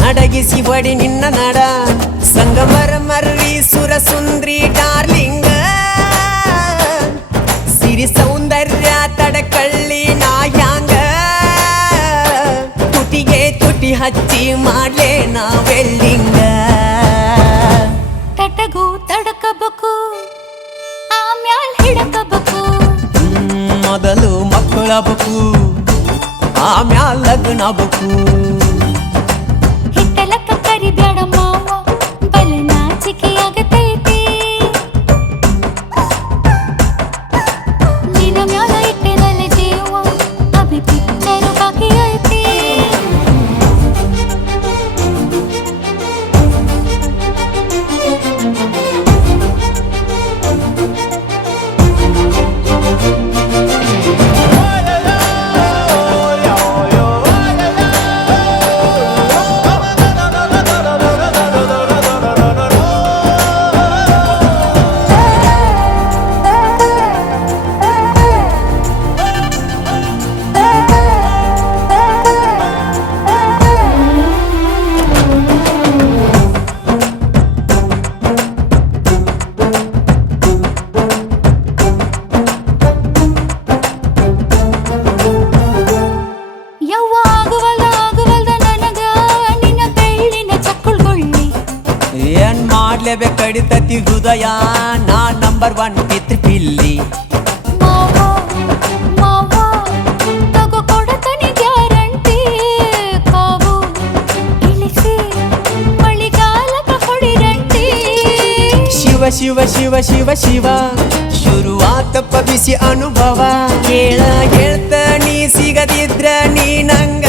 ನಡಗಿಸಿ ಬಡಿ ನಿನ್ನ ನಡ ಸಂಗಮರ ಮರ್ರಿ ಸುರ ಸುಂದ್ರಿ ಡಾರ್ಲಿಂಗ ಸಿರಿ ಸೌಂದರ್ಯ ತಡಕಳ್ಳಿ ನಾಯಾಂಗ ತುಟಿಗೆ ತುಟಿ ಹಚ್ಚಿ ಮಾಡ್ಲೇ ನಾ ವೆಲ್ಡಿಂಗ ತಟಗೂ ತಡಕಬೇಕು ಆಮ್ಯಾಲ್ ಹಿಡಕಬೇಕು ಮೊದಲು ಮಕ್ಕಳಬೇಕು ಆಮ್ಯಾಲ್ ಲಗ್ನಬೇಕು ಹಿಟ್ಟಲಕ್ಕ ಕರಿಬ್ಯಾಡ ಮಾವ ಬಲ ನಾಚಿಕೆ ಆಗತೈತಿ ನಿನ್ನ ಮ್ಯಾಲ ಇಟ್ಟೆನಲ್ಲ ಜೀವ ಅಭಿ ಪಿಕ್ಚರು ಬಾಕಿ ಐತಿ ಕಡಿತತಿ ಹೃದಯ ನಾ ನಂಬರ್ 1 ಪಿತೃ ಪಿಲ್ಲಿ ತಗೋ ಕೊಡತನಿ ಗ್ಯಾರಂಟಿ ಕಾವು ಇಳಿಸಿ ಮಳಿಗಾಲದ ಹೊಡಿರಂಟಿ ಶಿವ ಶಿವ ಶಿವ ಶಿವ ಶಿವ ಶುರುವಾತಪ್ಪ ಬಿಸಿ ಅನುಭವ ಕೇಳ ಹೇಳ್ತ ನೀ ಸಿಗದಿದ್ರ ನೀ ನಂಗ